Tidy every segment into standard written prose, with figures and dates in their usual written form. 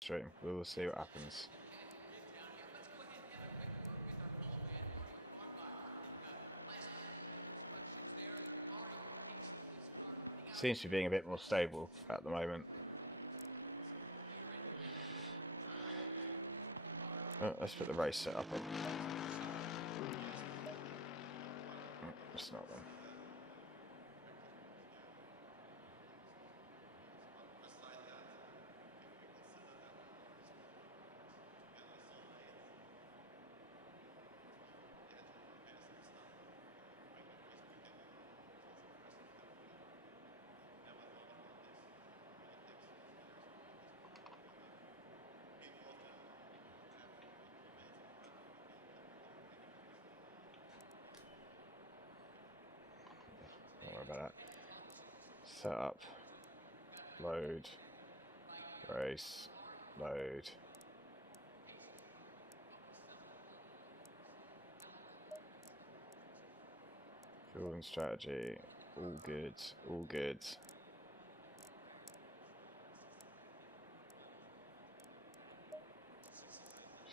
stream. We will see what happens. Seems to be being a bit more stable at the moment. Let's put the race setup on. It's not one. Don't worry about that. Setup. Load. Race. Load. Fuel and strategy. All good. All good. Just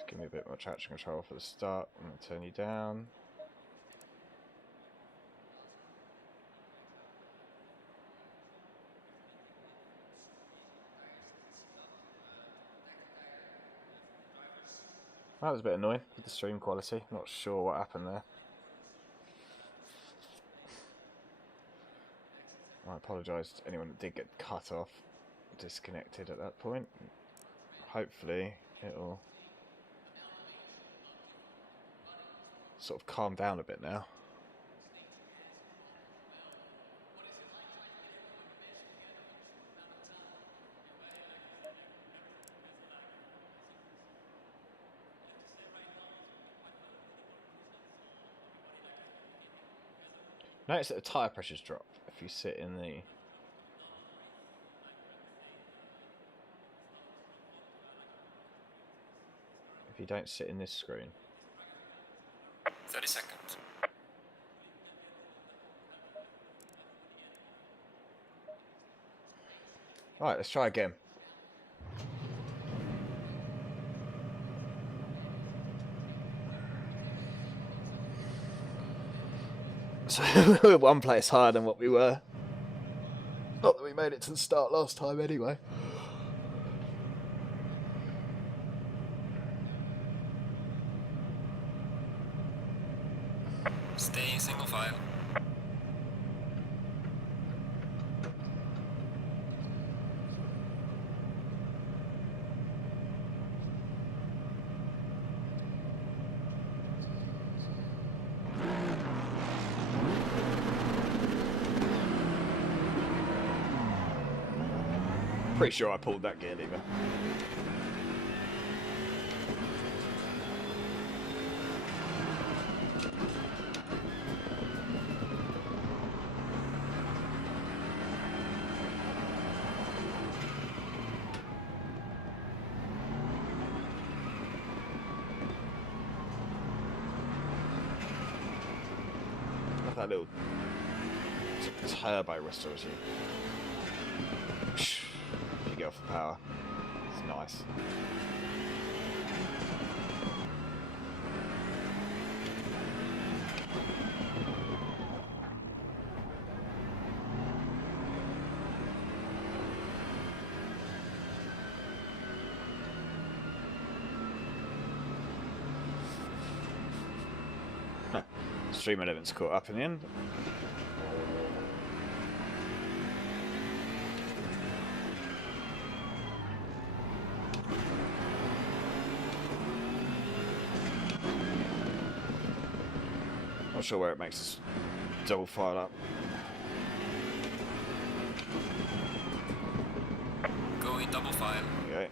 give me a bit more traction control for the start. I'm going to turn you down. That was a bit annoying with the stream quality. Not sure what happened there. I apologise to anyone that did get cut off, disconnected at that point. Hopefully it'll sort of calm down a bit now. Notice that the tyre pressures drop if you sit in the... if you don't sit in this screen. 30 seconds. Alright, let's try again. So we're one place higher than what we were. Not that we made it to the start last time anyway. Stay single file. Pretty sure I pulled that gear lever. Love that little turbo restoration. You go for power. It's nice. Stream elements caught up in the end. Not sure where it makes us double file up. Go in double file. Okay.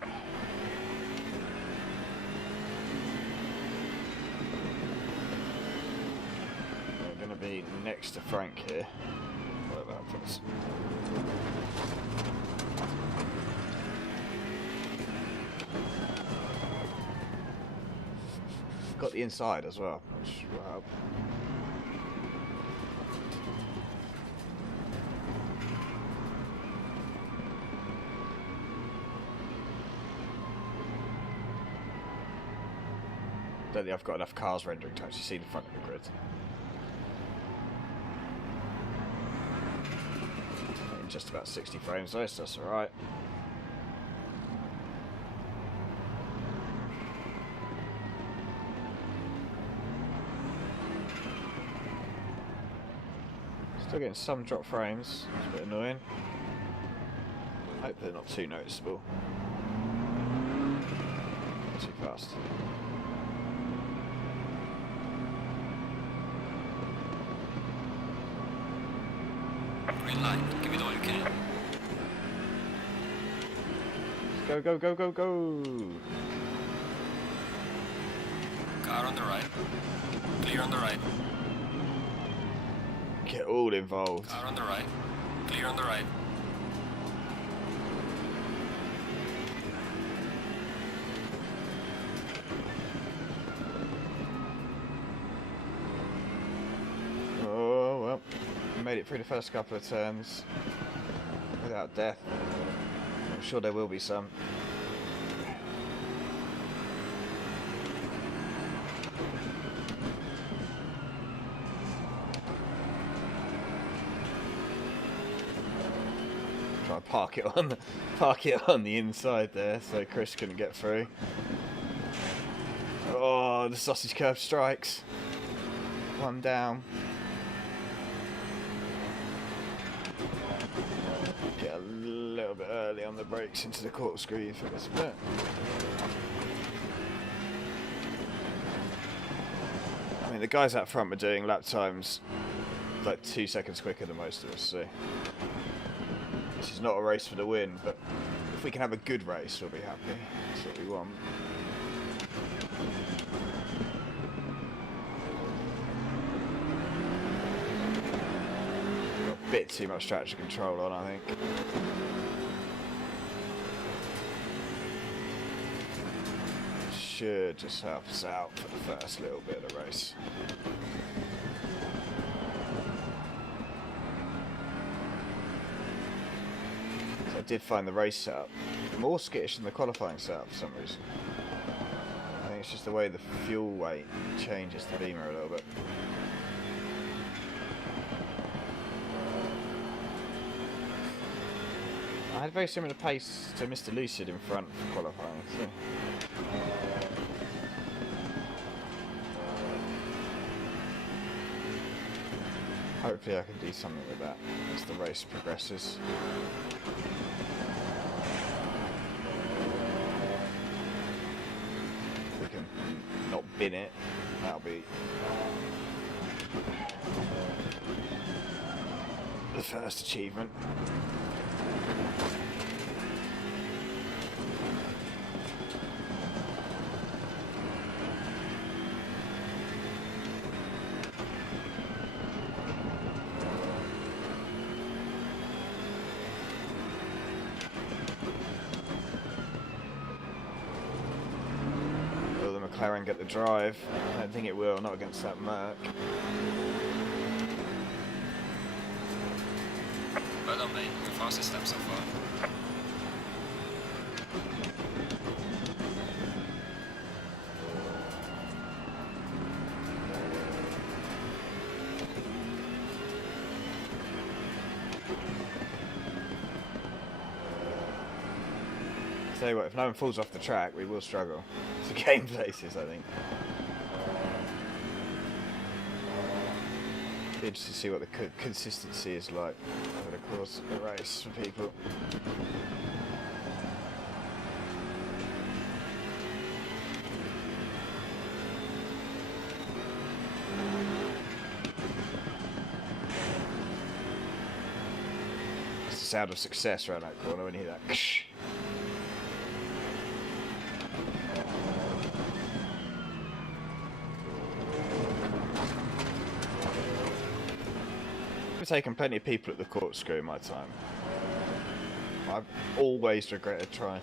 We're going to be next to Frank here. Whatever happens. Got the inside as well, which will help. don't think I've got enough cars rendering to actually see the front of the grid. In just about 60 frames though, so that's alright. Still getting some drop frames, it's a bit annoying. Hope they're not too noticeable. Not too fast. Green light, give it all you can. Go, go, go, go, go! Car on the right. Clear on the right. Get all involved. Car on the right. Clear on the right. Oh, well. Made it through the first couple of turns without death. I'm sure there will be some. Try and park it on the inside there so Chris couldn't get through. Oh, the sausage curve strikes. One down. Get a little bit early on the brakes into the corkscrew for this bit. I mean, the guys out front were doing lap times like 2 seconds quicker than most of us, so this is not a race for the win, but if we can have a good race, we'll be happy. That's what we want. Got a bit too much traction control on, I think. Should just help us out for the first little bit of the race. I did find the race setup more skittish than the qualifying setup for some reason. I think it's just the way the fuel weight changes the Beamer a little bit. I had very similar pace to Mr. Lucid in front for qualifying. So. Hopefully I can do something with that as the race progresses. If we can not bin it, that'll be the first achievement. McLaren get the drive. I don't think it will, not against that Merc. Well done, mate. Your fastest step so far. Tell you what, if no one falls off the track, we will struggle to gain places, I think. Be interested to see what the consistency is like over the course of the race for people. It's the sound of success around that corner when you hear that. I've taken plenty of people at the corkscrew in my time. I've always regretted trying.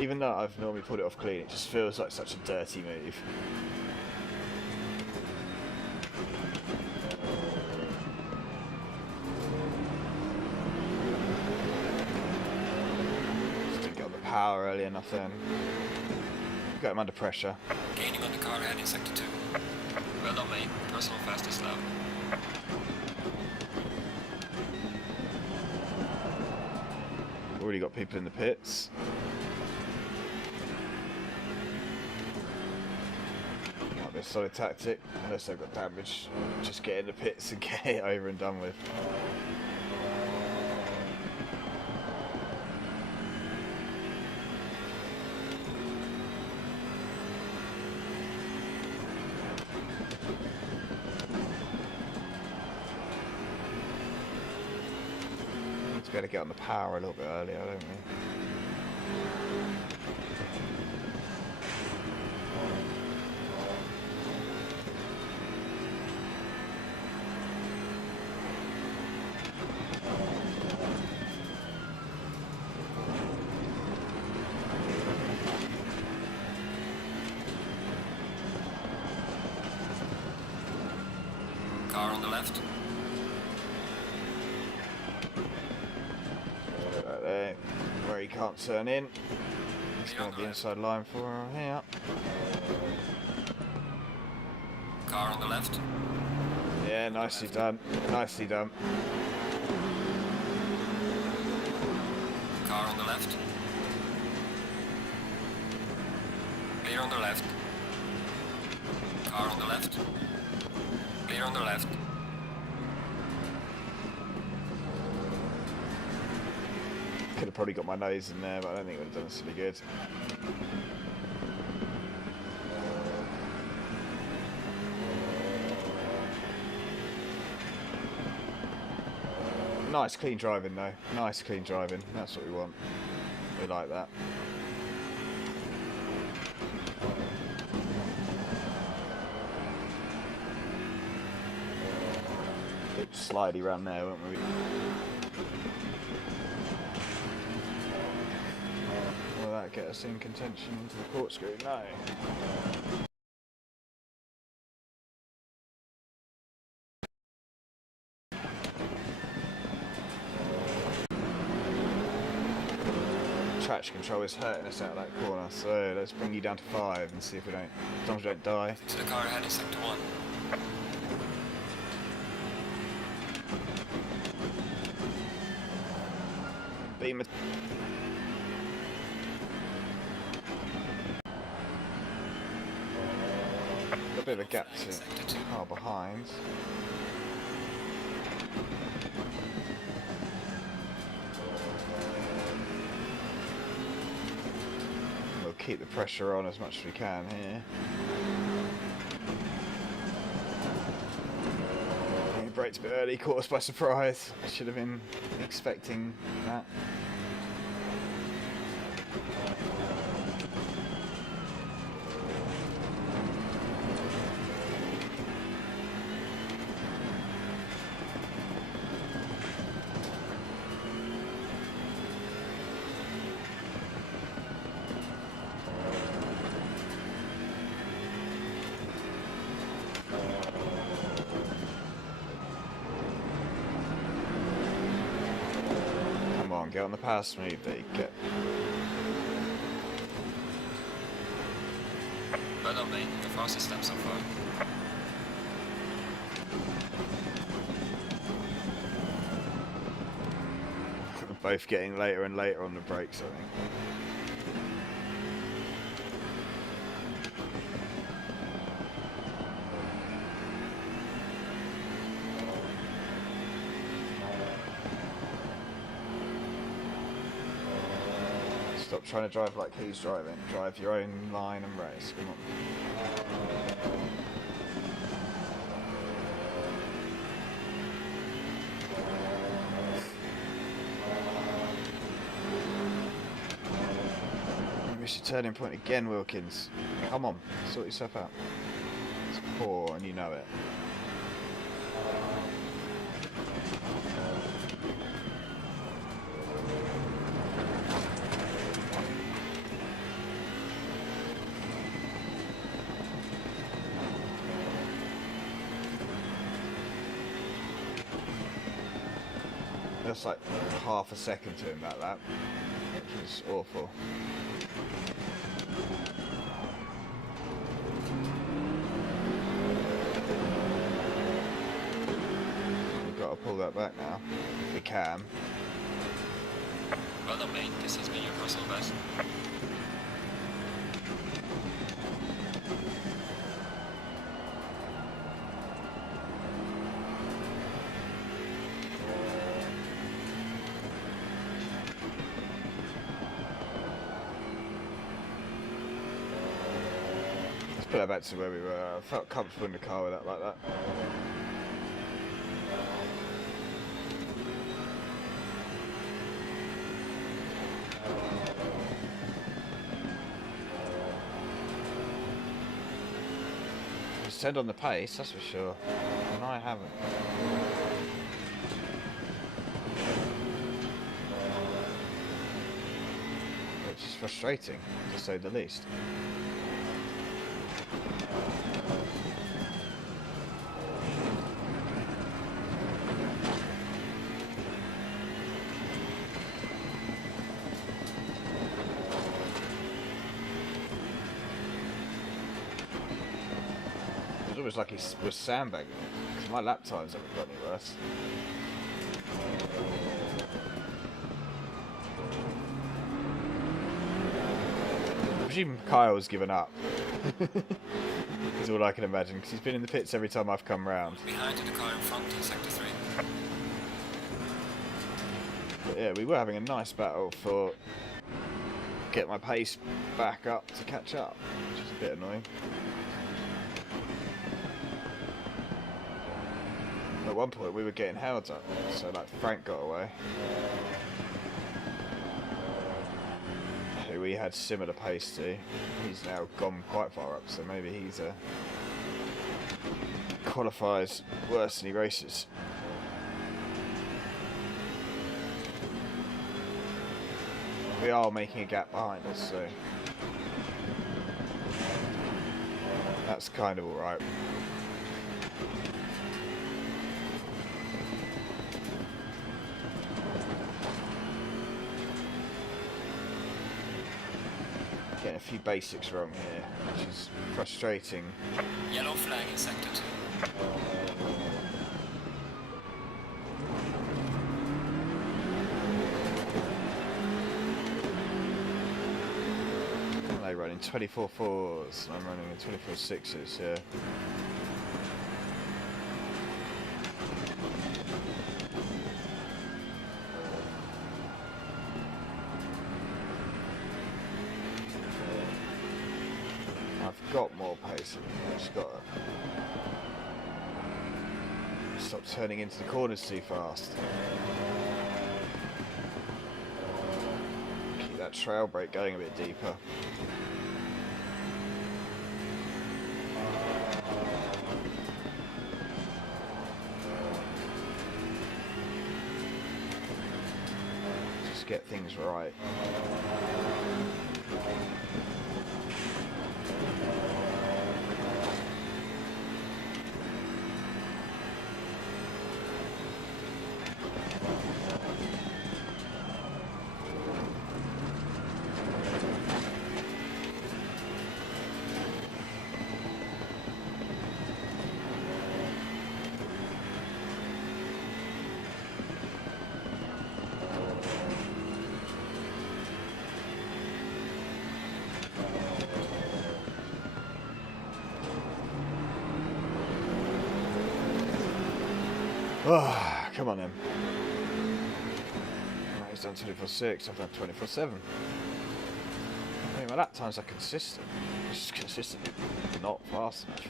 Even though I've normally pulled it off clean, it just feels like such a dirty move. Just didn't get on the power early enough then. got him under pressure. Gaining on the car ahead in sector 2. Well done, mate. Personal fastest lap. Already got people in the pits. Might be a solid tactic, unless they've got damage. Just get in the pits and get it over and done with. Better get on the power a little bit earlier, don't we? Car on the left. There, where he can't turn in. He's going to be inside line for here. Car on the left. Yeah, nicely done. Nicely done. Car on the left. Clear on the left. Car on the left. Clear on the left. Could have probably got my nose in there, but I don't think it would have done us any good. Nice clean driving though. Nice clean driving. That's what we want. We like that. Bit slidey around there, won't we? Will that get us in contention into the corkscrew? No. Traction control is hurting us out of that corner, so let's bring you down to 5 and see if we don't, as long as we don't die. To the car ahead in sector 1. Beam it. A bit of a gap to car behind. We'll keep the pressure on as much as we can here. He braked a bit early, caught us by surprise. Should have been expecting that. Get on the power smooth that you get. Well done, mate. The fastest step so far. We're both getting later and later on the brakes, I think. Stop trying to drive like he's driving. Drive your own line and race. Come on. You missed your turning point again, Wilkins. Come on, sort yourself out. It's poor and you know it. That's like half a second to him that lap, which was awful. pull that back now. If we can. Well done, mate. This has been your personal best. Let's put that back to where we were. I felt comfortable in the car with that like that. Turned on the pace, that's for sure. And I haven't. Which is frustrating, to say the least. It was like he was sandbagging it, because my lap times haven't got any worse. I presume Kyle's given up. Is all I can imagine, because he's been in the pits every time I've come round. Behind to the car in front in sector 3. But yeah, we were having a nice battle for get my pace back up to catch up, which is a bit annoying. At one point we were getting held up, so like Frank got away. Who we had similar pace to. He's now gone quite far up, so maybe he's qualifies worse than he races. We are making a gap behind us, so that's kind of alright. Getting a few basics wrong here, which is frustrating. Yellow flag in sector 2. They run in 24.4s, and I'm running in 24.6s, yeah. I've got more pace, I've just got to stop turning into the corners too fast. Keep that trail brake going a bit deeper. Just get things right. Oh, come on then. Right, he's done 24.6, I've done 24.7. I mean, my lap times are consistent. It's just consistently not fast enough.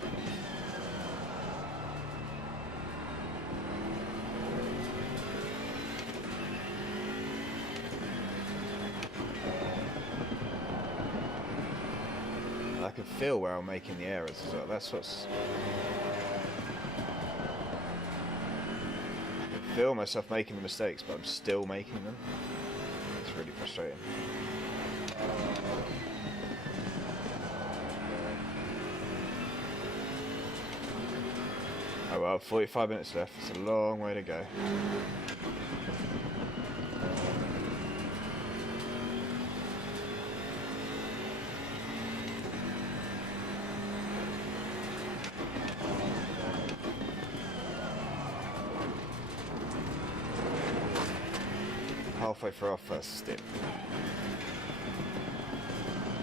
I can feel where I'm making the errors as well. That's what's... I feel myself making the mistakes, but I'm still making them. It's really frustrating. Oh well, 45 minutes left. It's a long way to go. halfway through our first stint.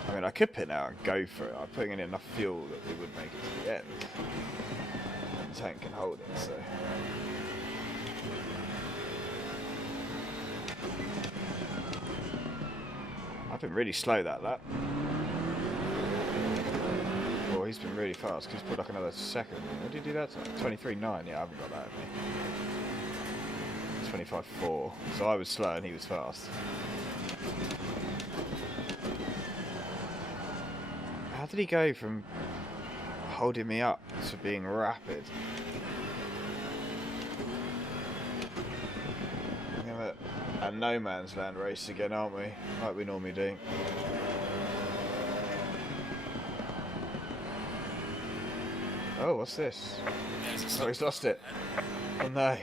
I mean, I could pit now and go for it. I'm putting in enough fuel that we would make it to the end. And the tank can hold it, so... I've been really slow that lap. Well, he's been really fast. He's put like another second. What did he do that time? 23.9. Yeah, I haven't got that in me. 25.4. So I was slow and he was fast. How did he go from holding me up to being rapid? We're at a no man's land race again, aren't we? Like we normally do. Oh, what's this? Oh, he's lost it. Oh no.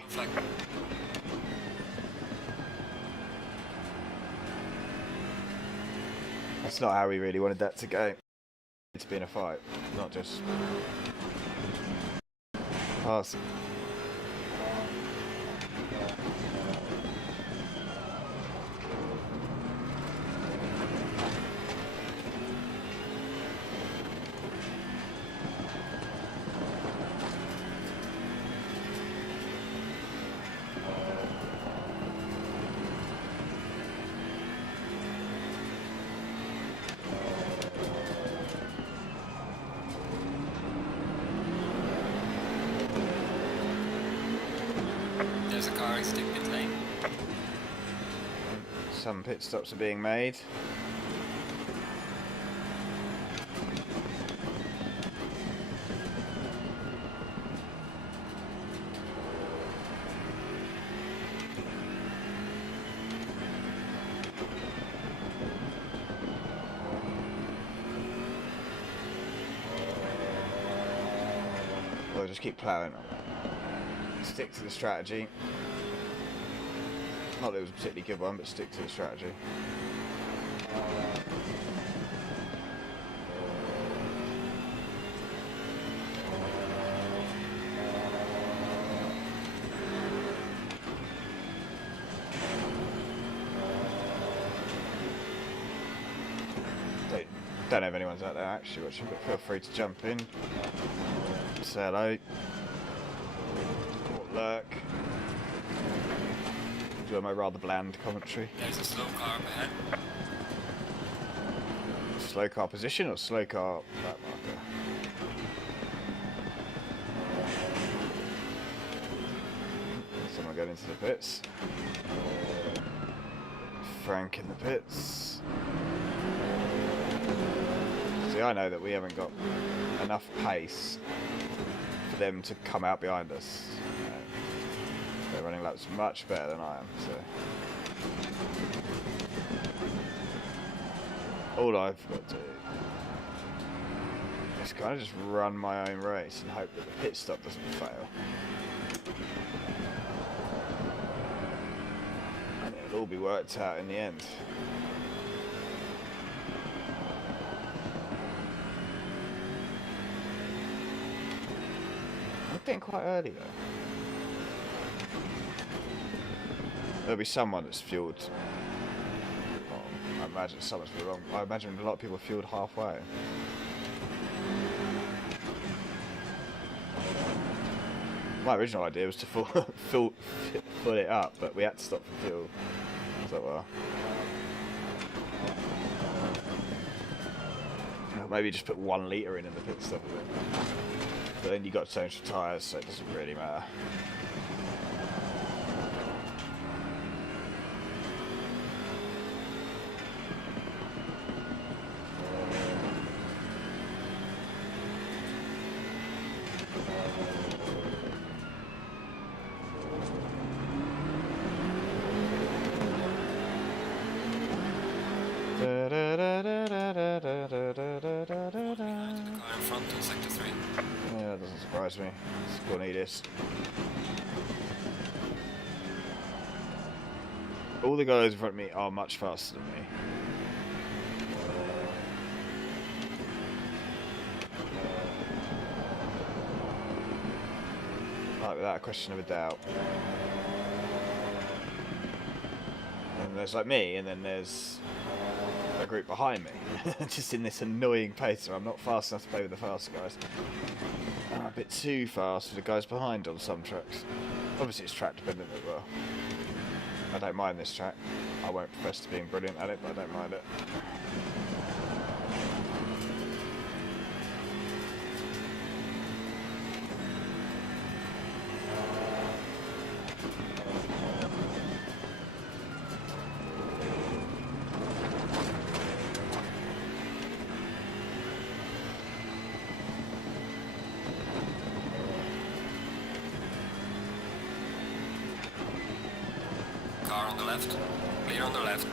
That's not how we really wanted that to go. It's been a fight, not just passing. There's a car exiting pit lane. Some pit stops are being made. We'll just keep ploughing on. Stick to the strategy. Not that it was a particularly good one, but stick to the strategy. Don't know if anyone's out there actually watching, but feel free to jump in. Say hello. Or lurk. Do my rather bland commentary. There's a slow car up ahead. Slow car position or slow car back marker? Someone going into the pits. Frank in the pits. See, I know that we haven't got enough pace for them to come out behind us. They're running laps much better than I am, so all I've got to do is kind of just run my own race and hope that the pit stop doesn't fail. And it'll all be worked out in the end. I'm getting quite early though. There'll be someone that's fueled. Well, I imagine someone's fueled wrong. I imagine a lot of people fueled halfway. My original idea was to fill it up, but we had to stop for fuel. So well, maybe just put 1 litre in the pit stop. But then you got to change the tyres, so it doesn't really matter. Yeah, that doesn't surprise me. It's Cornelius. All the guys in front of me are much faster than me. Like, without a question of a doubt. And there's like me, and then there's a group behind me. Just in this annoying pace where I'm not fast enough to play with the fast guys. I'm a bit too fast for the guys behind on some tracks. Obviously it's track dependent as well. I don't mind this track. I won't profess to being brilliant at it, but I don't mind it. Car on the left. Clear on the left.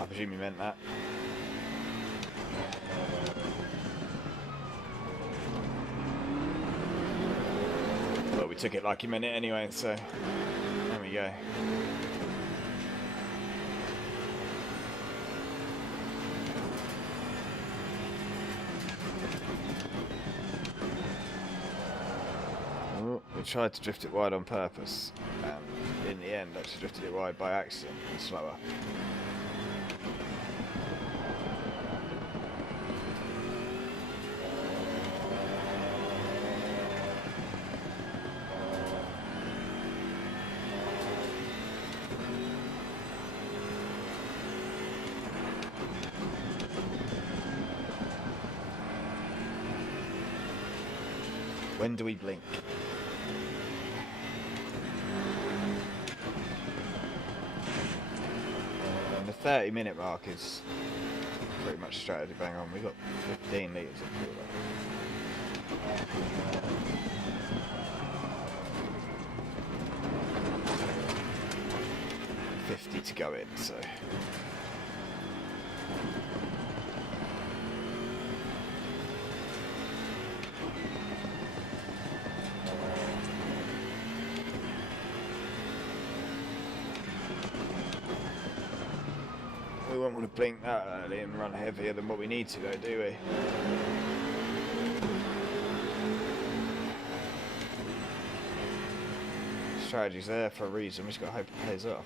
I presume you meant that. Well, we took it like you meant it anyway, so there we go. Oh, we tried to drift it wide on purpose, and in the end actually drifted it wide by accident and slower. When do we blink? And the 30-minute mark is pretty much strategy bang on. We got 15 litres of fuel left. 50 to go in, so. We won't want to blink that early and run heavier than what we need to though, do we? Strategy's there for a reason, we just got to hope it pays off.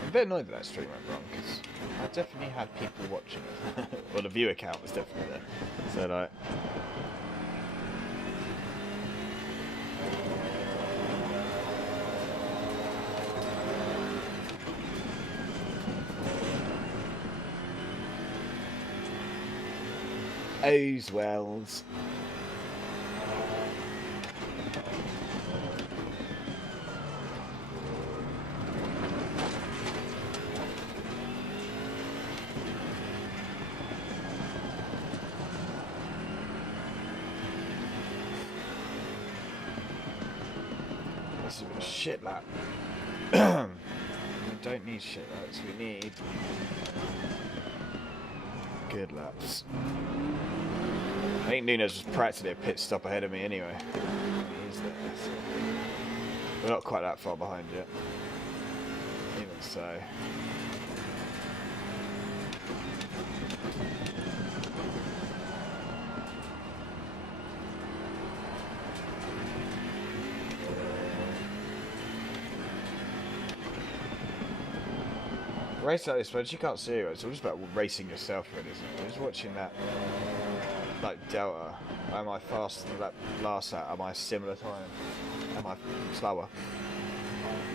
I'm a bit annoyed that stream went wrong because I definitely had people watching it. Well, the viewer count was definitely there. So like, O's Wells. This is a shit lap. We don't need shit laps, we need good laps. I think Nunes was practically a pit stop ahead of me anyway. He is there, so. We're not quite that far behind yet. Even so. Race like this, but you can't see it. It's all just about racing yourself, really, isn't it? Just watching that, like Delta. Am I faster than that last lap? Am I similar time? Am I slower?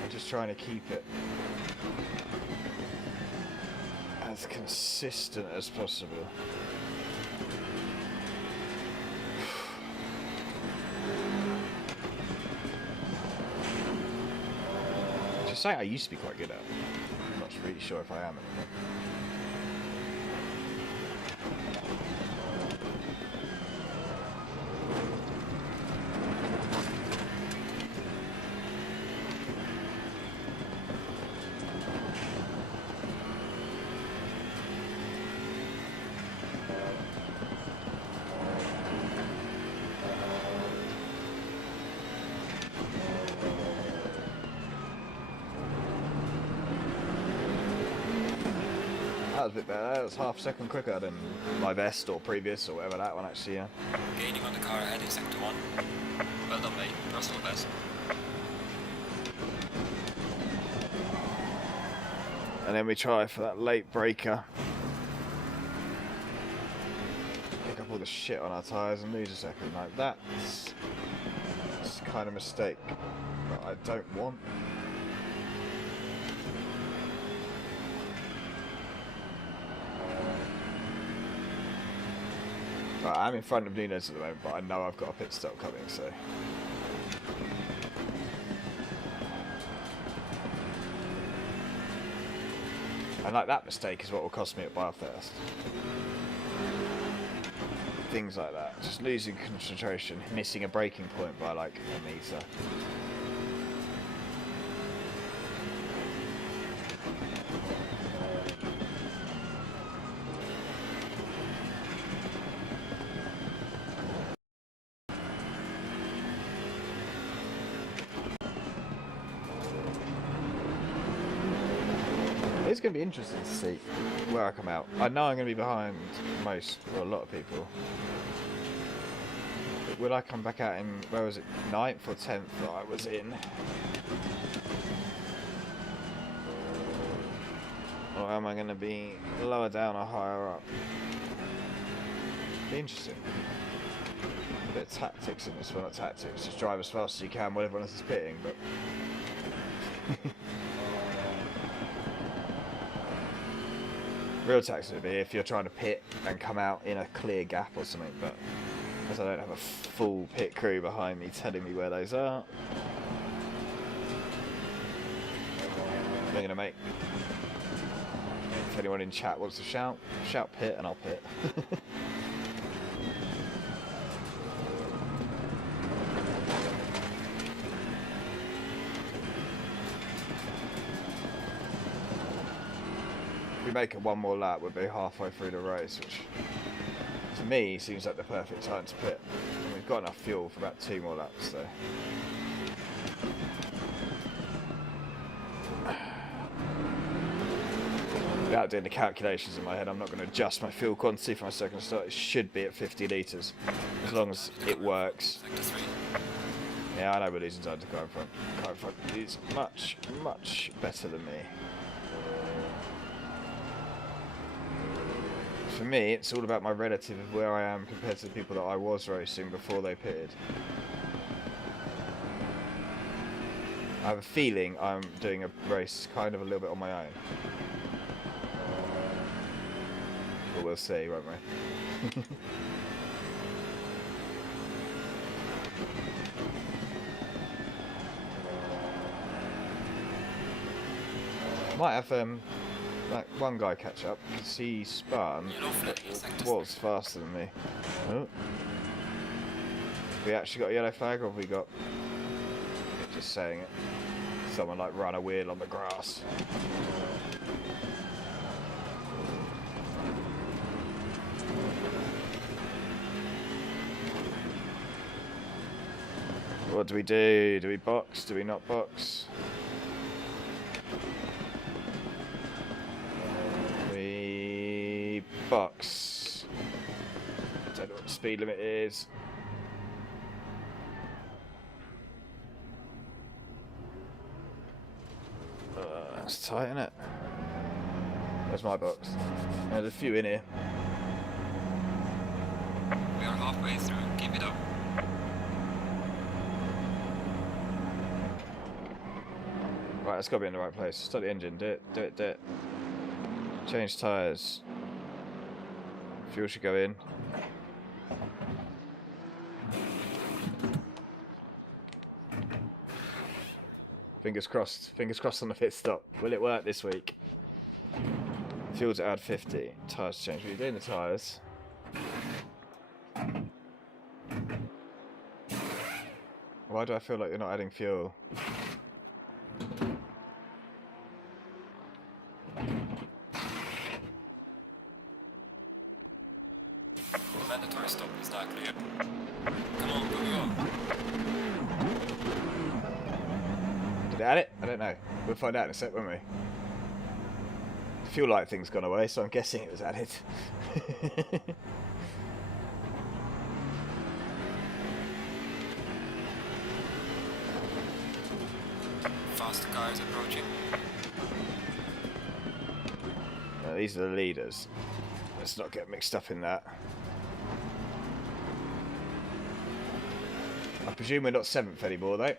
I'm just trying to keep it as consistent as possible. Which is something I used to be quite good at. I'm not really sure if I am anymore. That was a bit better. That was half a second quicker than my best or previous or whatever that one actually, yeah. Gaining on the car ahead in sector 1. Well done, mate. Personal best. And then we try for that late breaker. Pick up all the shit on our tyres and lose a second. Like that's the kind of mistake that I don't want. Right, I'm in front of Nunes at the moment, but I know I've got a pit stop coming, so. And like that mistake is what will cost me at Barfest. Things like that. Just losing concentration, missing a braking point by like a metre. It's going to be interesting to see where I come out. I know I'm going to be behind most, or a lot of people. But will I come back out in, where was it, 9th or 10th that I was in? Or am I going to be lower down or higher up? Be interesting. A bit of tactics in this one, not tactics, just drive as fast as you can while everyone else is pitting, but... Real tactics would be if you're trying to pit and come out in a clear gap or something, but as I don't have a full pit crew behind me telling me where those are, I'm going to make, if anyone in chat wants to shout pit and I'll pit. Make it one more lap, we'll be halfway through the race, which to me seems like the perfect time to pit. And we've got enough fuel for about 2 more laps, so. Without doing the calculations in my head, I'm not going to adjust my fuel quantity for my second start. It should be at 50 litres, as long as it works. Yeah, I know we're losing time to car in front. Car in front is much, much better than me. For me, it's all about my relative of where I am compared to the people that I was racing before they pitted. I have a feeling I'm doing a race kind of a little bit on my own. But we'll see, won't we? Might have like one guy catch up because he spun was faster than me. Oh. We actually got a yellow flag, or have we got just saying it? Someone like run a wheel on the grass. What do we do? Do we box? Do we not box? Box. I don't know what the speed limit is. That's tight, isn't it? Where's my box? There's a few in here. We are halfway through. Keep it up. Right, it's got to be in the right place. Start the engine. Do it. Do it. Do it. Change tyres. Fuel should go in. Fingers crossed. Fingers crossed on the pit stop. Will it work this week? Fuel to add 50. Tyres change. What are you doing the tyres? Why do I feel like you're not adding fuel? Mandatory stop is not clear. Come on, go. Did it add it? I don't know. We'll find out in a sec, won't we? fuel light thing's gone away, so I'm guessing it was added. Faster cars approaching. These are the leaders. Let's not get mixed up in that. I presume we're not 7th anymore, though.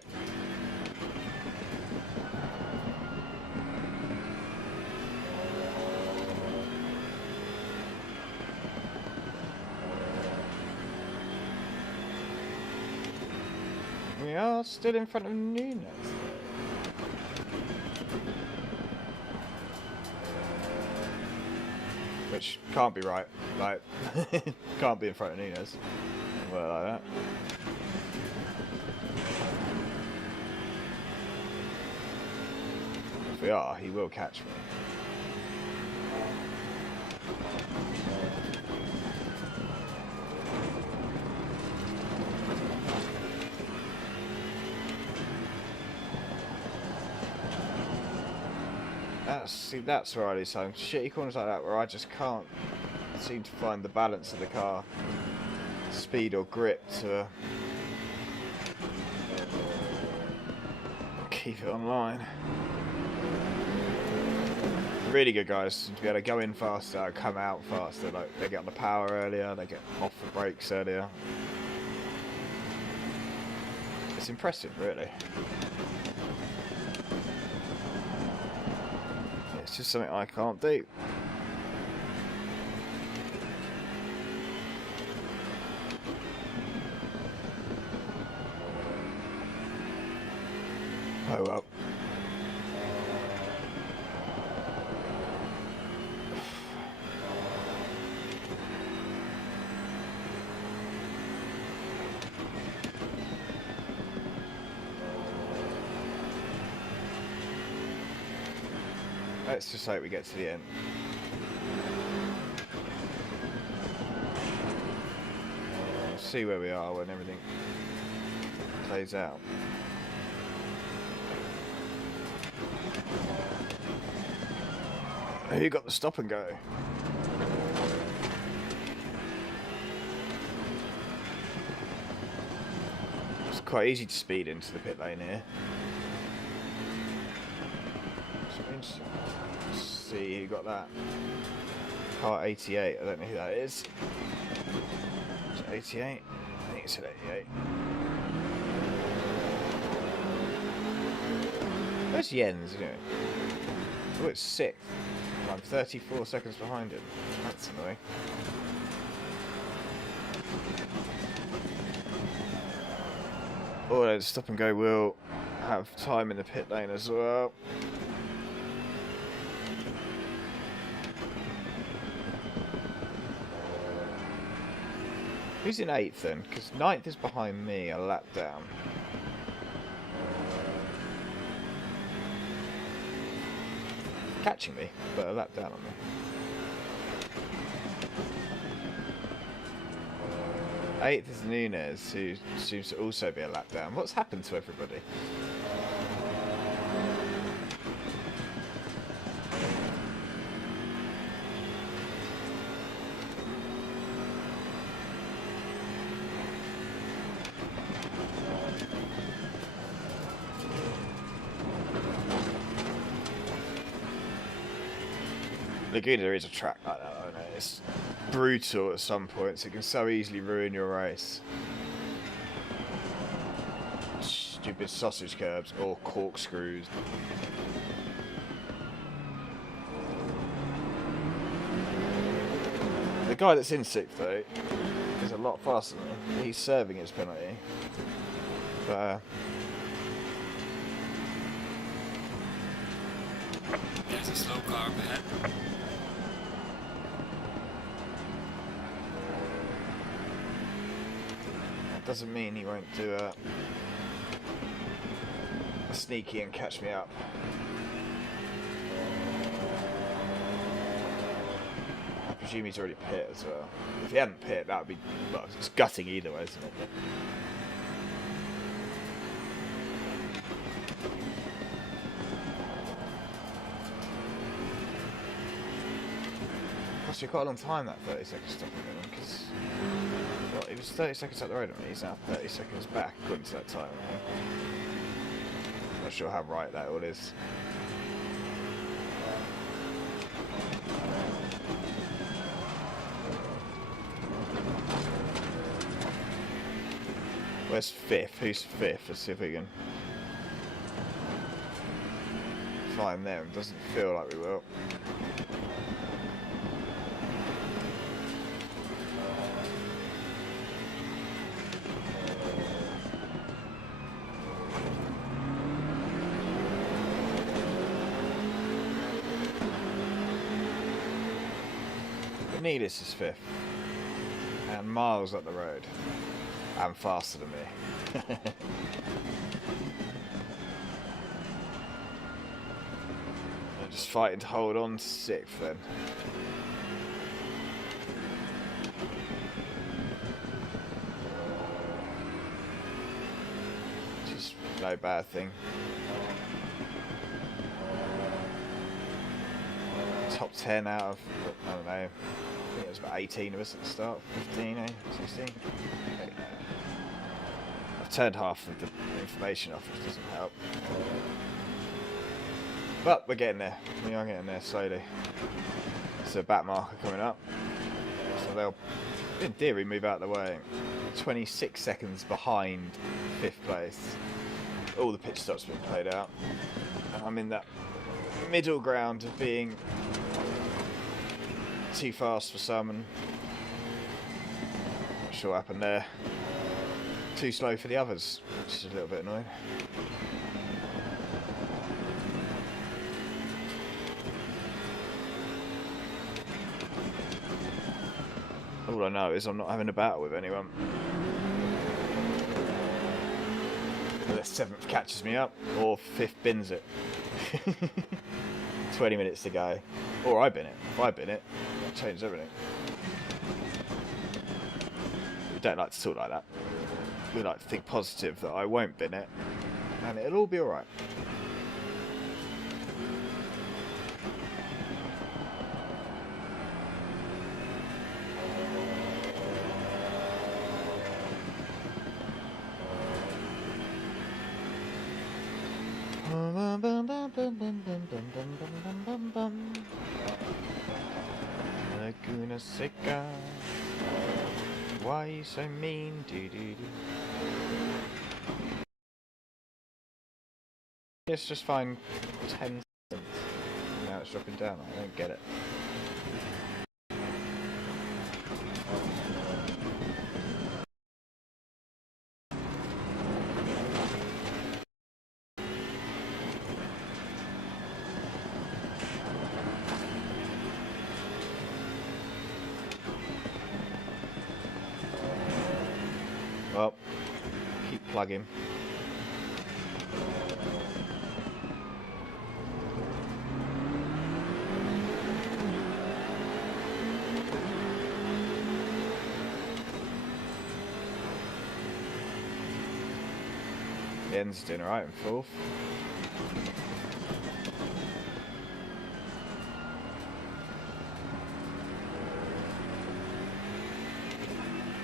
We are still in front of Nunes. Which can't be right. Like, can't be in front of Nunes. Well, like that. If we are, he will catch me. See, that's where I do some shitty corners like that where I just can't seem to find the balance of the car, speed or grip to keep it online. Really good guys to be able to go in faster, come out faster. Like they get on the power earlier, they get off the brakes earlier. It's impressive, really. It's just something I can't do. Oh well. Let's just hope we get to the end. We'll see where we are when everything plays out. Who got the stop and go? It's quite easy to speed into the pit lane here. See who got that. Car 88, I don't know who that is. Is it 88? I think it's an 88. Where's Jens, isn't it? Oh, it's 6th. I'm 34 seconds behind him. That's annoying. Oh, the stop and go will have time in the pit lane as well. Who's in 8th then? Because 9th is behind me, a lap down. Catching me, but a lap down on me. 8th is Nunes, who seems to also be a lap down. What's happened to everybody? Laguna is a track like that, I know. It's brutal at some points. It can so easily ruin your race. Stupid sausage curbs or corkscrews. The guy that's in 6th though is a lot faster than me. He's serving his penalty. But there's a slow car up ahead. doesn't mean he won't do a sneaky and catch me up. I presume he's already pit as well. If he hadn't pit, that would be, well, it's gutting either way, isn't it? Actually, quite a long time that 30 seconds stopping him, because well, he was 30 seconds up the road at me. He's now 30 seconds back according to that time. Not sure how right that all is. Where's fifth? Who's fifth? Let's see if we can find them. Doesn't feel like we will. Needless is fifth, and miles up the road, and faster than me. I'm just fighting to hold on to sixth then. Just no bad thing. Top 10 out of, I don't know, I think it was about 18 of us at the start, 15, 16. I've turned half of the information off, which doesn't help. But we're getting there. We are getting there slowly. There's a back marker coming up. So they'll, in theory, move out of the way. 26 seconds behind 5th place. All the pitch stops have been played out. And I'm in that middle ground of being too fast for some and not sure what happened there. Too slow for the others, which is a little bit annoying. All I know is I'm not having a battle with anyone. The 7th catches me up, or 5th bins it. 20 minutes to go. Or I bin it. If I bin it, that changes everything. We don't like to talk like that. We like to think positive that I won't bin it, and it'll all be alright. Laguna Seca. Why you so mean? Let's just find 10 cents. Now it's dropping down. I don't get it. Well, keep plugging. The end's doing alright in 4th.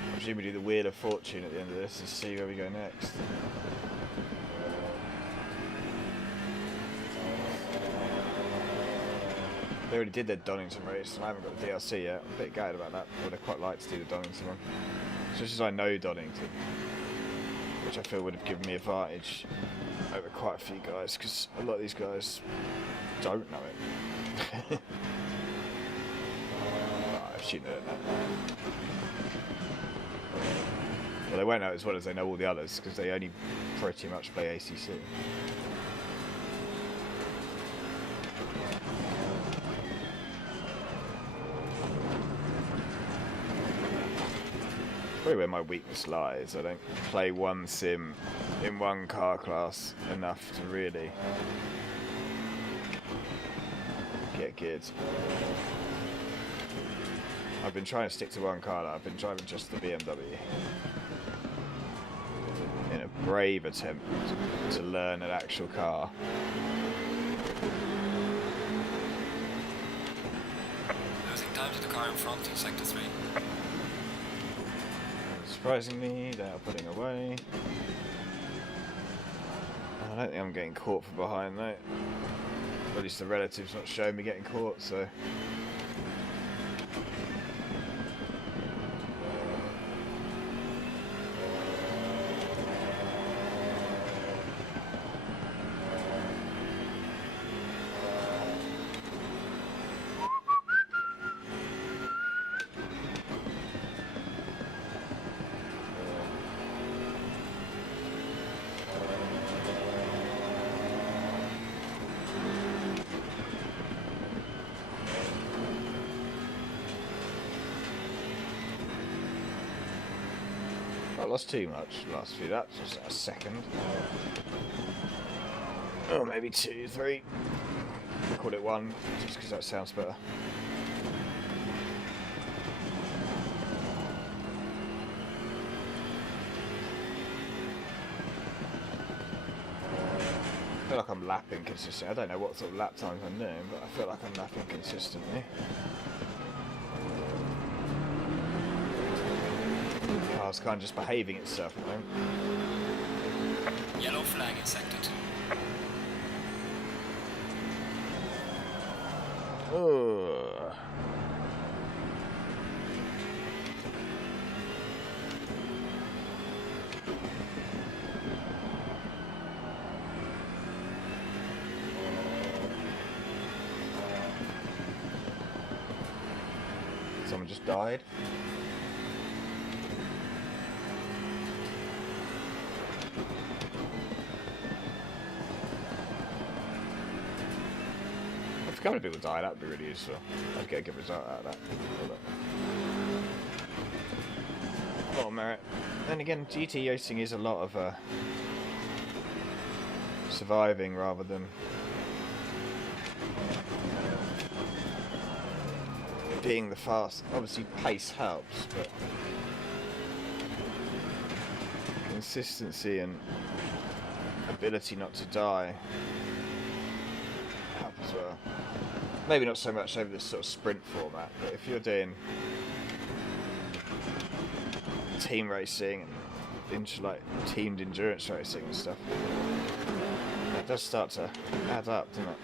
I presume we do the Wheel of Fortune at the end of this and see where we go next. They already did their Donington race and I haven't got the DLC yet. I'm a bit gutted about that. I would have quite liked to do the Donington one. Especially as I know Donington, which I feel would have given me advantage over quite a few guys, because a lot of these guys don't know it. I assume they don't know. Well, they won't know as well as they know all the others, because they only pretty much play ACC. Probably where my weakness lies. I don't play one sim in one car class enough to really get good. I've been trying to stick to one car. I've been driving just the BMW in a brave attempt to learn an actual car. Losing time to the car in front in sector 3. Surprisingly, they are putting away. I don't think I'm getting caught from behind though. At least the relative's not showing me getting caught, so. I lost too much last few laps, just a second. Oh, maybe 2, 3. I'll call it 1, just because that sounds better. I feel like I'm lapping consistently. I don't know what sort of lap times I'm doing, but I feel like I'm lapping consistently. The car's kind of just behaving itself at the moment. Yellow flag in sector 2. Ugh. Someone just died. If a couple of people die, that would be really useful. I'd get a good result out of that. A lot of merit. Then again, GT racing is a lot of surviving rather than being the fast. Obviously, pace helps, but consistency and ability not to die help as well. Maybe not so much over this sort of sprint format, but if you're doing team racing and like teamed endurance racing and stuff, that does start to add up, doesn't it?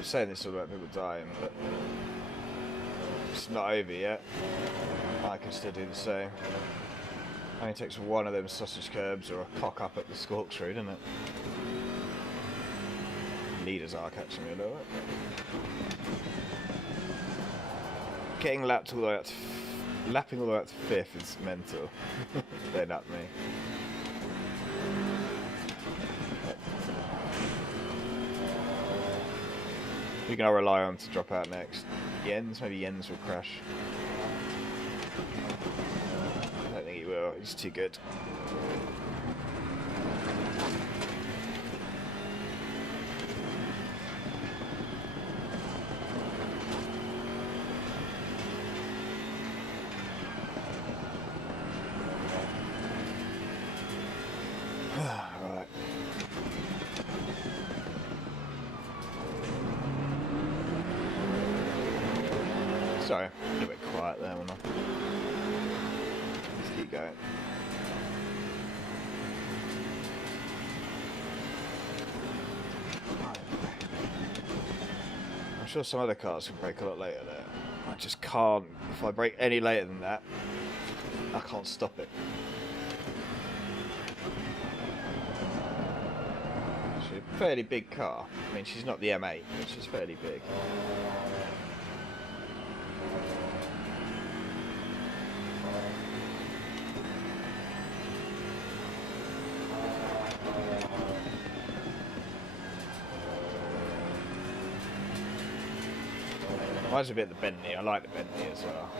Saying this all about people dying, but it's not over yet. I can still do the same. Only takes one of them sausage curbs or a cock up at the corkscrew, doesn't it? Leaders are catching me a little bit. Getting lapped all the way up to lapping all the way up to 5th is mental. They lapped me. Who can I rely on to drop out next? Jens? Maybe Jens will crash. I don't think he will, he's too good. Right. Sorry, a little bit quiet there, wasn't I? Let's keep going. I'm sure some other cars can brake a lot later there. I just can't. If I brake any later than that, I can't stop it. She's a fairly big car. I mean, she's not the M8, but she's fairly big. Reminds me a bit of the Bentley. I like the Bentley as well.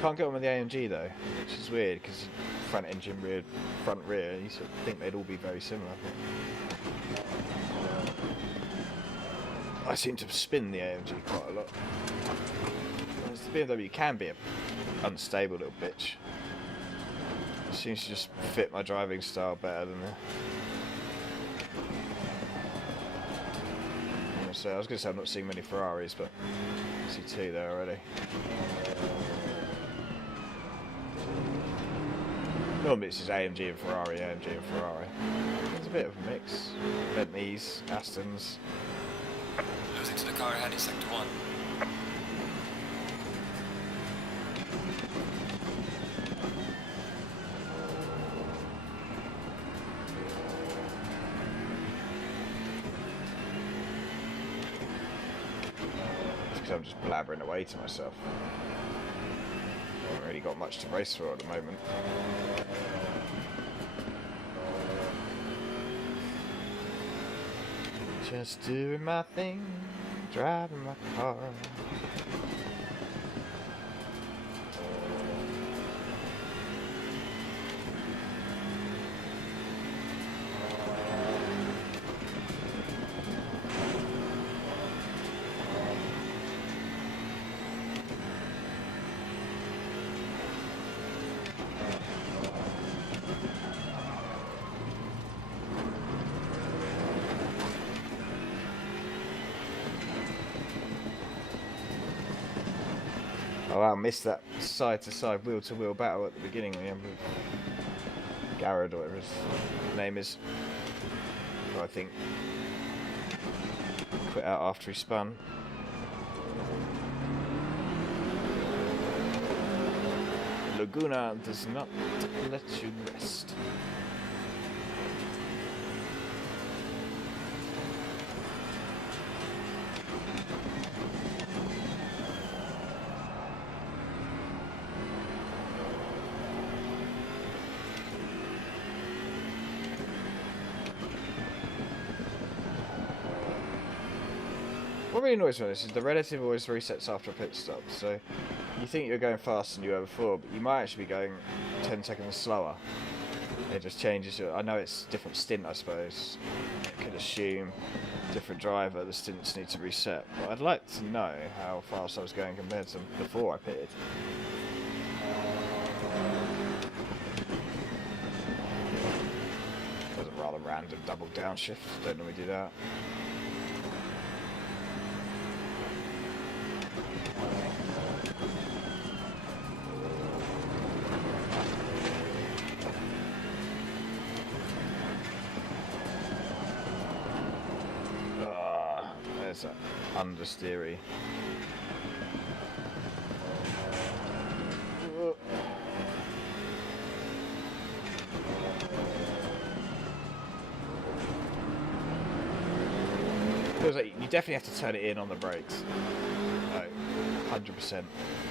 Can't get on with the AMG though, which is weird because front engine, front rear, you sort of think they'd all be very similar. I seem to spin the AMG quite a lot. Whereas the BMW can be an unstable little bitch. It seems to just fit my driving style better than the... So I was going to say I'm not seeing many Ferraris, but I see two there already. Normally it's just AMG and Ferrari, AMG and Ferrari. It's a bit of a mix. Bentleys, Astons. Losing to the car ahead in sector 1. I'm just blabbering away to myself. I haven't really got much to race for at the moment. Just doing my thing, driving my car. Oh, I missed that side-to-side, wheel-to-wheel battle at the beginning with Garrett, or whatever his name is. Who I think quit out after he spun. Laguna does not let you rest. What really annoys me on this is the relative always resets after a pit stop, so you think you're going faster than you were before, but you might actually be going 10 seconds slower. It just changes your... I know it's a different stint, I suppose. I could assume different driver, the stints need to reset, but I'd like to know how fast I was going compared to before I pitted. That was a rather random double downshift, don't normally do that. There's that understeery. Feels like you definitely have to turn it in on the brakes. Like, 100%.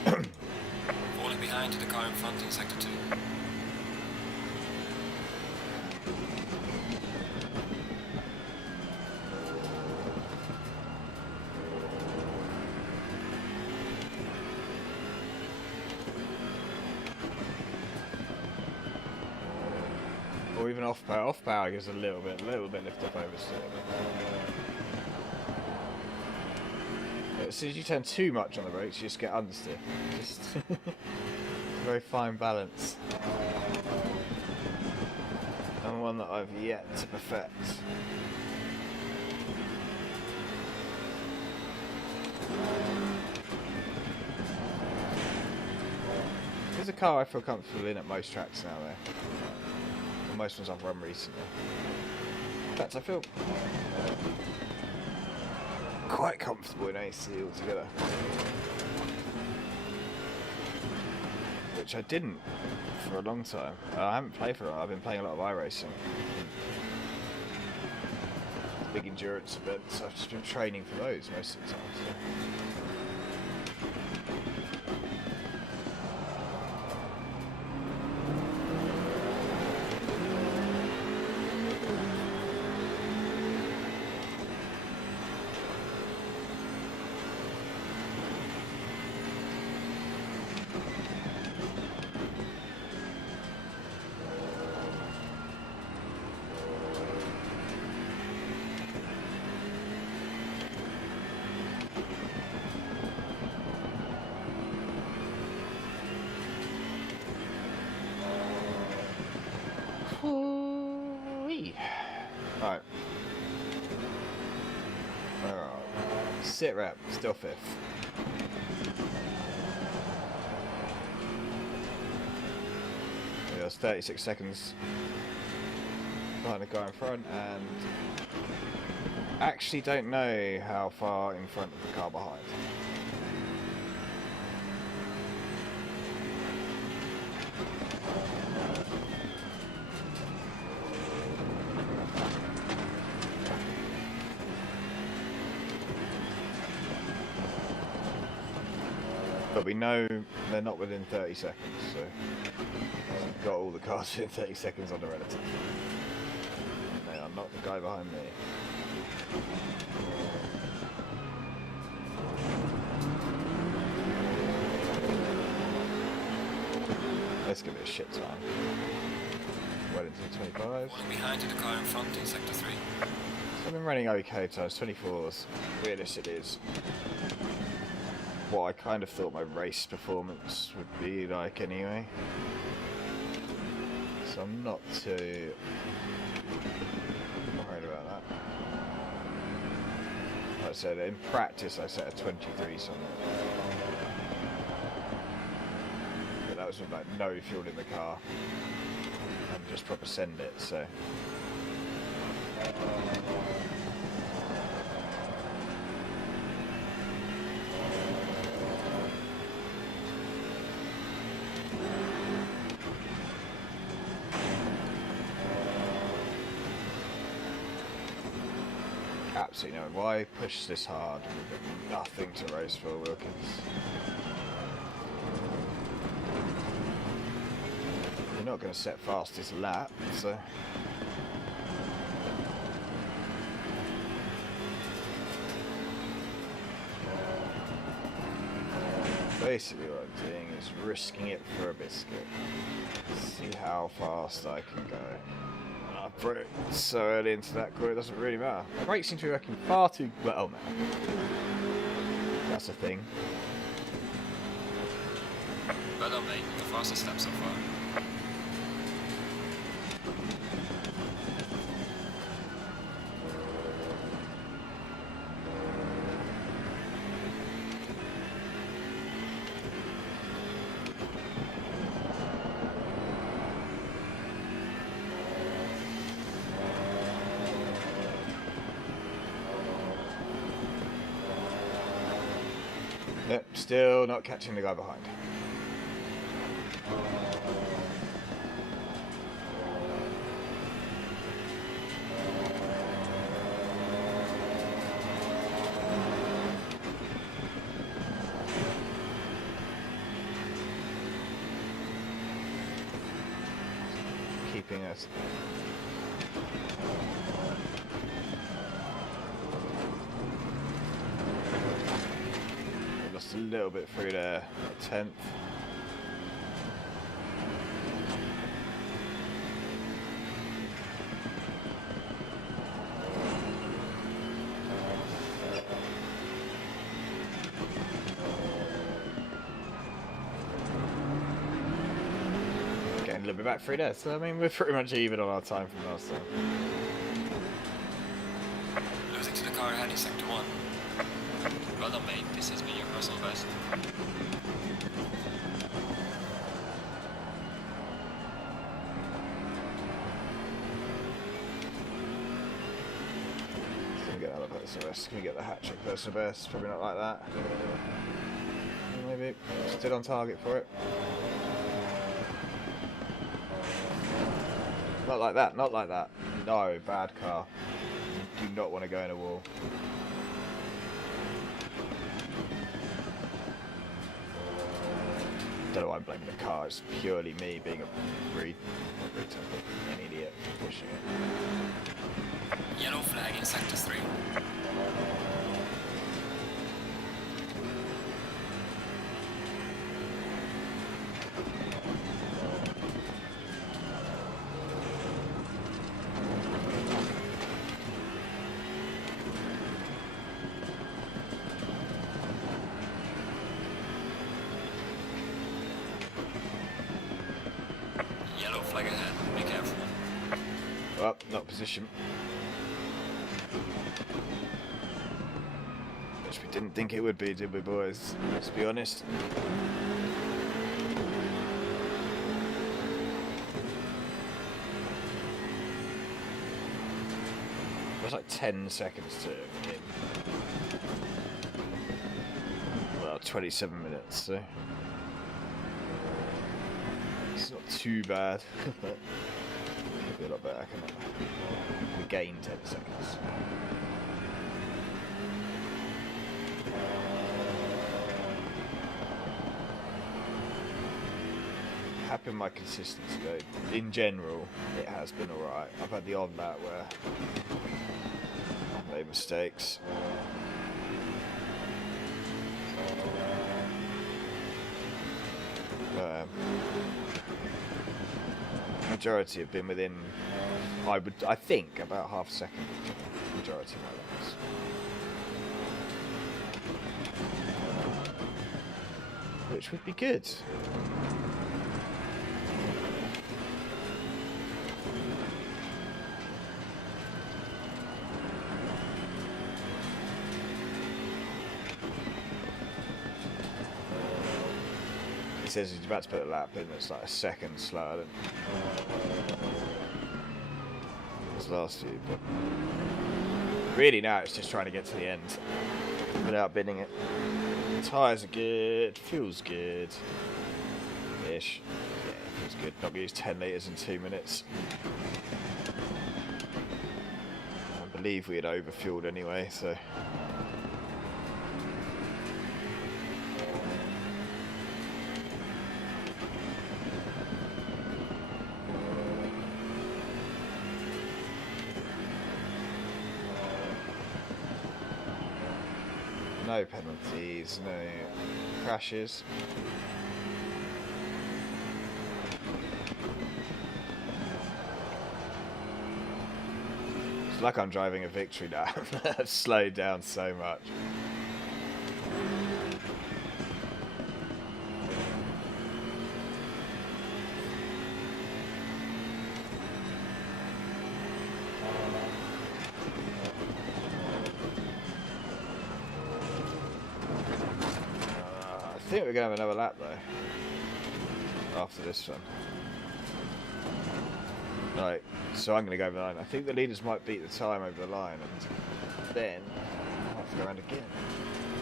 Falling behind to the car in front in sector 2. Or even off power. Off power gives a little bit lift up over still. As soon as you turn too much on the brakes, you just get understeer. Just very fine balance. And one that I've yet to perfect. There's a car I feel comfortable in at most tracks now, though. Most ones I've run recently. In fact, I feel quite comfortable in AC altogether. Which I didn't for a long time. I haven't played for a while. I've been playing a lot of iRacing. Big endurance events. I've just been training for those most of the time. So. sit rep, still 5th. It was 36 seconds behind the guy in front, and actually don't know how far in front of the car behind. But we know they're not within 30 seconds, so we've got all the cars within 30 seconds on the relative. And they are not the guy behind me. Let's give it a shit time. Well into the 25. Falling behind to the car in front in sector 3. So I've been running okay times 24s. Realistic is what I kind of thought my race performance would be like anyway. So I'm not too worried about that. Like I said, in practice I set a 23 something. But that was with like no fuel in the car. And just proper send it, so. Absolutely no. Why push this hard? We've got nothing to race for, Wilkins. You're not going to set fastest lap, so. Basically what I'm doing is risking it for a biscuit. See how fast I can go. I put it so early into that corner, it doesn't really matter. The brakes seem to be working far too well now. That's a thing. Well done, mate. The fastest step so far. Yep, still not catching the guy behind. Keeping us. Lost a little bit through there, a 10th. Getting a little bit back through there, so I mean we're pretty much even on our time from last time. Losing to the car ahead in sector 1. Well done, mate. This has been your personal best. Can we get another personal best? Can we get the hat trick personal best? Probably not like that. Maybe. Still on target for it. Not like that, not like that. No, bad car. You do not want to go in a wall. Don't know why I'm blaming the car, it's purely me being an idiot for pushing it. Yellow flag in sector 3. Yellow flag ahead. Be careful. Well, not position. which we didn't think it would be, did we, boys? Let's be honest. It was like 10 seconds to in. Well, 27 minutes, so it's not too bad. But could be a lot better, can it? We gained 10 seconds. Happy with my consistency though. In general, it has been alright. I've had the odd lap where I made mistakes. Majority have been within, I think, about half a second. Majority of my laps. Which would be good. He says he's about to put a lap in that's like a second slower than his last few, but really now it's just trying to get to the end without binning it. Tyres are good, fuel's good ish. Yeah, feels good. Not gonna use 10 litres in 2 minutes. I believe we had overfueled anyway, so no penalties, no crashes. It's like I'm driving a victory now. I've slowed down so much. I think we're going to have another lap though after this one. Right, so I'm going to go over the line. I think the leaders might beat the time over the line and then I'll have to go around again.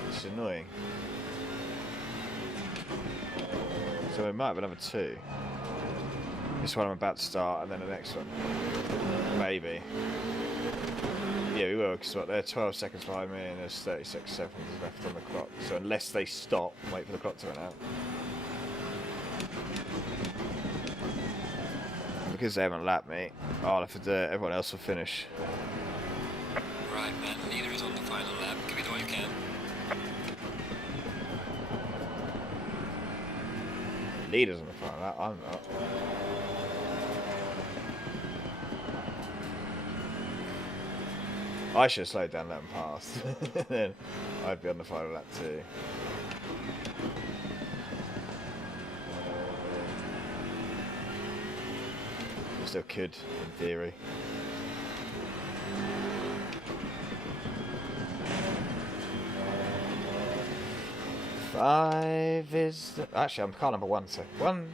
It's annoying. So we might have another 2. This one I'm about to start and then the next one. Maybe. Yeah, we will, because they're 12 seconds behind me and there's 36 seconds left on the clock. So unless they stop, wait for the clock to run out. And because they haven't lapped me, I'll have to do it. Everyone else will finish. Right, man. Leader is on the final lap. Give it all you can. Leader's on the final lap, I'm not. I should have slowed down and let them pass. Then I'd be on the final lap too. Still could, in theory. Five is the... Actually, I'm car number 1, so 1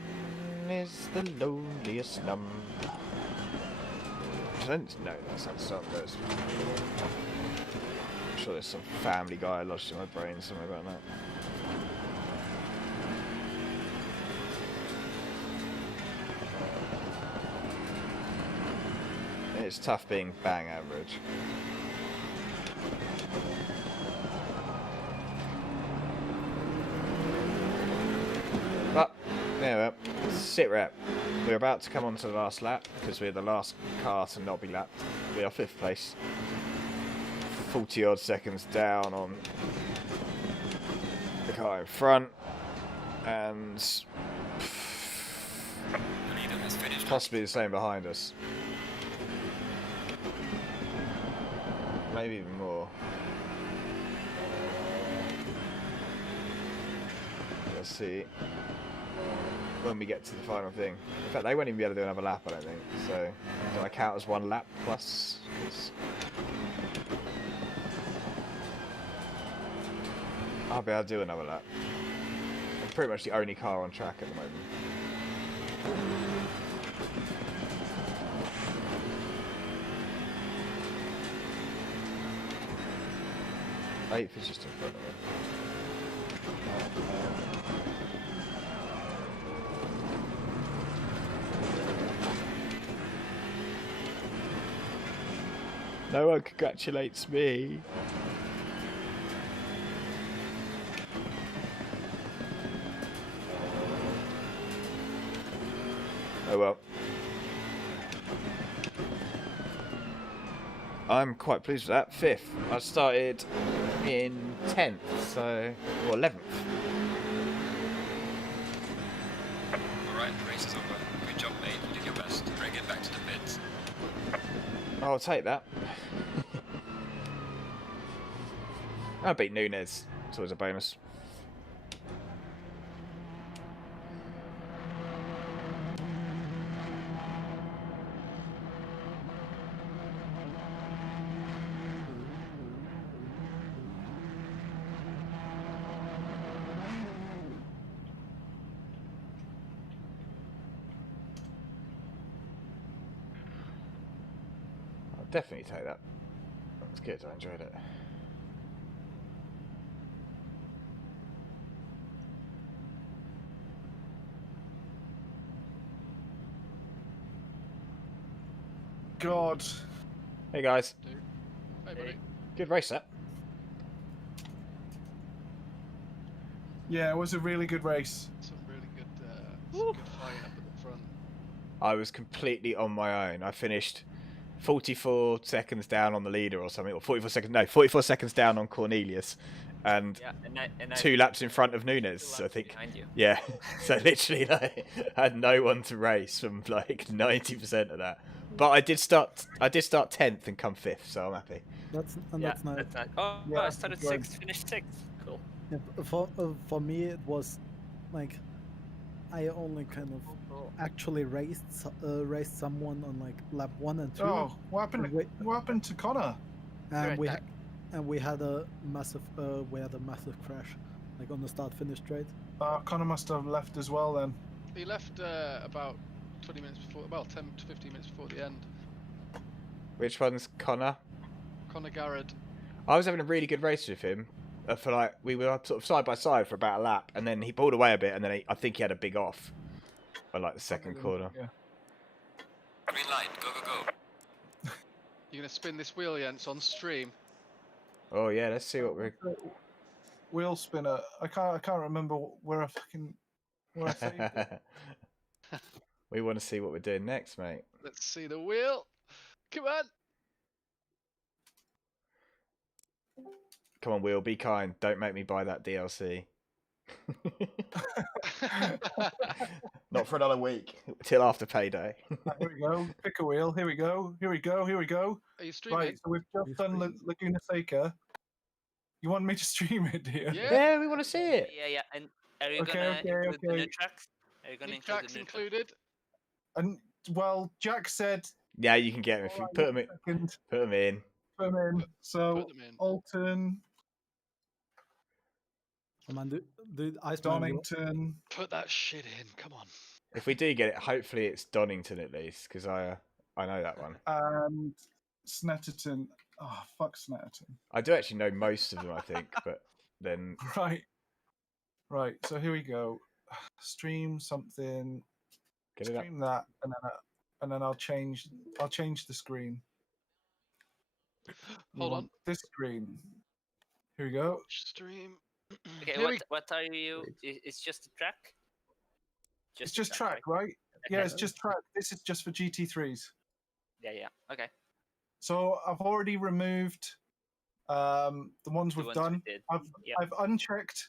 is the loneliest number. I don't know that's how the song goes. I'm sure there's some Family Guy lodged in my brain somewhere about that. It's tough being bang average. But, yeah, well, sit rep. We're about to come on to the last lap because we're the last car to not be lapped. We are 5th place. 40 odd seconds down on the car in front. And possibly the same behind us. Maybe even more. Let's see when we get to the final thing. In fact, they won't even be able to do another lap, I don't think. So, do I count as 1 lap plus? I'll be able to do another lap. I'm pretty much the only car on track at the moment. Eighth is just in front of me. No one congratulates me. Oh well. I'm quite pleased with that. 5th. I started in 10th, so... or 11th. Alright, the race is over. Good job, mate. You did your best. Try and get back to the pits. I'll take that. I beat Nunez. It's always a bonus. I'll definitely take that. That's good. I enjoyed it. God. Hey guys. Hey, buddy. Good race that. Yeah, it was a really good race. Some really good, some good fighting up at the front. I was completely on my own. I finished 44 seconds down on the leader or something, or 44 seconds down on Cornelius, and Yeah, and I 2 laps in front of Nunez, I think. behind you. Yeah, so literally, like, I had no one to race from like 90% of that. But I did start 10th and come 5th, so I'm happy. That's Yeah, that's nice. that's not. Oh, Yeah, I started good. 6th, finished 6th. Cool. Yeah, for me, it was like I only kind of actually raced someone on like lap 1 and 2. Oh, what happened? And we, What happened to Connor? and we, attack. we had a massive crash, like on the start-finish straight. Connor must have left as well then. He left about 20 minutes before, well, 10 to 15 minutes before the end. Which one's Connor? Connor Garrett. I was having a really good race with him. For like, we were sort of side by side for about a lap, and then he pulled away a bit, and then I think he had a big off on like the second corner. Yeah. Green light, go, go, go. You're gonna spin this wheel, Jens, on stream. Oh yeah, let's see what we're. Wheel spinner. I can't remember where I saved it. We want to see what we're doing next, mate. Let's see the wheel. Come on. Come on, Will, be kind. Don't make me buy that DLC. Not for another week. Till after payday. Here we go. Pick a wheel. Here we go. Here we go. Here we go. Are you streaming? Right, so we've just done Laguna Seca. You want me to stream it, dear? Yeah. Yeah, we want to see it. Yeah. And are you Okay, gonna okay, include the okay. new tracks? Are you gonna New include tracks the new tracks? included. And well, Jack said. Yeah, you can get them if you put them in. Second, Put them in. put 'em in. So Put them in. Alton, Come on, dude, Iceman. Donington. Put that shit in. Come on. If we do get it, hopefully it's Donington at least, because I know that one. And Snetterton. Oh, fuck Snetterton. I do actually know most of them, I think, but then Right. So here we go. Stream something. get it up. Stream that, and then I'll change the screen. You Hold want on. This screen. Here we go. Stream. Okay, Here we- what are you? It's just a track. It's just a track, right? Yeah, Okay. it's just track. This is just for GT3s. Yeah. Okay. So I've already removed the ones The we've ones we done. did. Yeah. I've unchecked.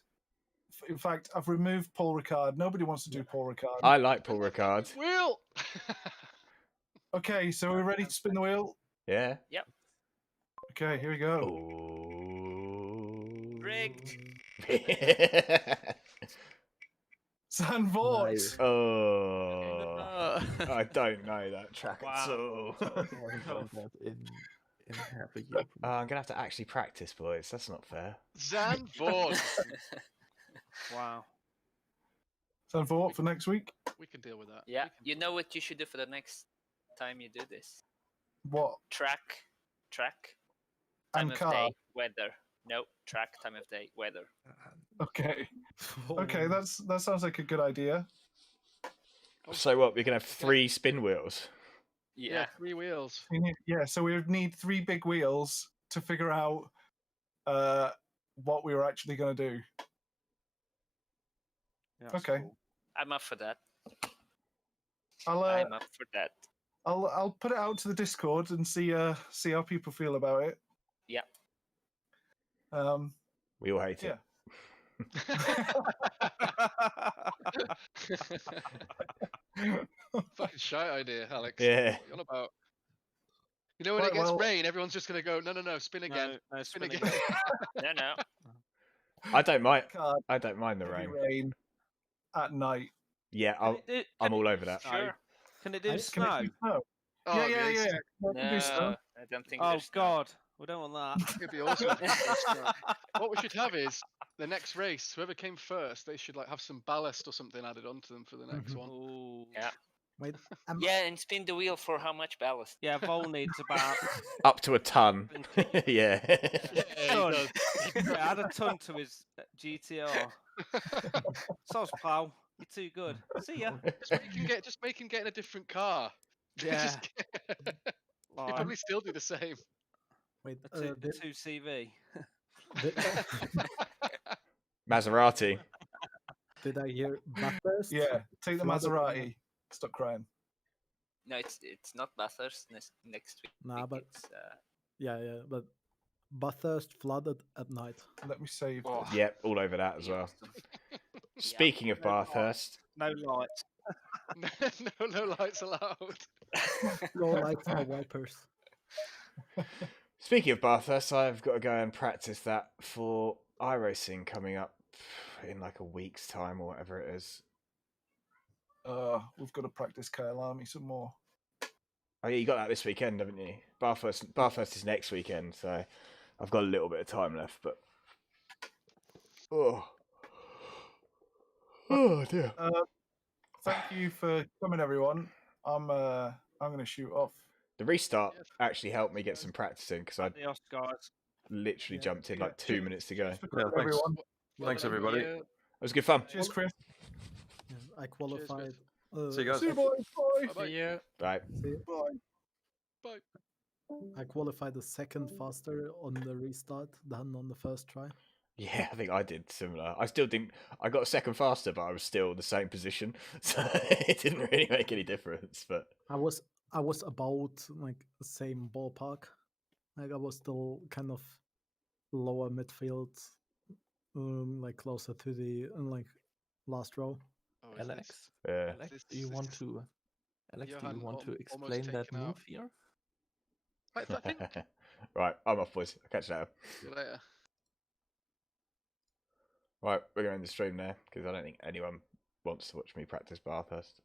In fact, I've removed Paul Ricard. Nobody wants to do Paul Ricard. I like Paul Ricard. Wheel. Okay, so we're ready to spin the wheel. Yeah. Okay, here we go. Oh. Rigged. Zandvoort. Nice. Oh. I don't know that track at Wow. all. in half a year. Oh, I'm gonna have to actually practice, boys. That's not fair. Zandvoort. Wow. So for what for next week? We can deal with that. Yeah, We can you deal know with what you should do for the next time you do this? What? Track, time And of car. day, weather. No, track, time of day, weather. Okay. Okay, that sounds like a good idea. So what? We're gonna have 3 spin wheels. Yeah, Yeah. 3 wheels. Yeah, so we would need 3 big wheels to figure out what we were actually going to do. Yeah, that's Okay. cool. I'm up for that. I'll I'm up for that. I'll put it out to the Discord and see how people feel about it. Yeah. We all hate it. Fucking shite idea, Alex. Yeah. What are you on about? You know when Right, it gets well- rain, everyone's just gonna go, no, spin again. No, Spin spin again. again. No. I don't mind. God, I don't mind the heavy rain. rain at night. Yeah, I'm all over that. Sure. Can it do Can snow? it do snow? Oh, yeah, it'd be yeah, ace. yeah. Well, we can do snow. No, I don't think Oh there's snow. God, we don't want that. It'd be awesome. if there's snow. What we should have is the next race. Whoever came first, they should like have some ballast or something added onto them for the next one. Ooh. Yeah. Wait, Yeah, and spin the wheel for how much ballast? Yeah, Vol needs about Up to a ton. Yeah. ton. Yeah, add a ton to his GTR. Soz pal, you're too good. See ya. Just make him get in a different car. Yeah. Just he'd Like, probably still do the same. wait. a 2CV. Did, Maserati. did I hear Bathurst? Yeah, take the Flooded Maserati. Stop crying. No, it's not Bathurst next week. Nah, but It's, yeah, but Bathurst flooded at night. Let me save Oh. this. Yep, all over that as well. Speaking of Bathurst, No lights. no lights allowed. No lights, no wipers. speaking of Bathurst, I've got to go and practice that for iRacing coming up in like a week's time or whatever it is. We've got to practice Kyle Army some more. Oh yeah, you got that this weekend, haven't you? Bathurst is next weekend, so I've got a little bit of time left, but oh dear. Thank you for coming, everyone. I'm going to shoot off. The restart actually helped me get some practice in because I Adios, guys. literally Yeah. jumped in like 2 minutes to go. Cheers for Yeah, coming, thanks. everyone. Thanks, done, everybody. everyone. It was good fun. Cheers, Chris. Yeah, I qualified. See you guys. See you, boys. Bye. Bye-bye. Yeah. Right. see, Bye. Bye. I qualified the second faster on the restart than on the first try. Yeah, I think I did similar. I still didn't. I got a second faster, but I was still in the same position, so it didn't really make any difference. But I was about like the same ballpark. Like I was still kind of lower midfield, like closer to the like last row. Oh, is Alex, yeah, Alex, do you want to? Alex, do Johan you want to almost explain that taken out. move here? I think. right. I'm off, boys. I'll catch you later. See you later. Right, we're going to end the stream now because I don't think anyone wants to watch me practice Bathurst,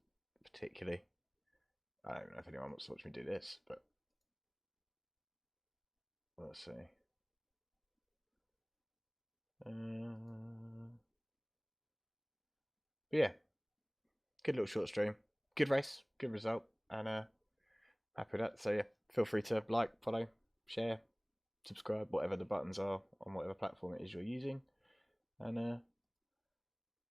particularly. I don't know if anyone wants to watch me do this, but let's see. But yeah, good little short stream, good race, good result, and happy with that. So yeah, feel free to like, follow, share, subscribe, whatever the buttons are on whatever platform it is you're using, and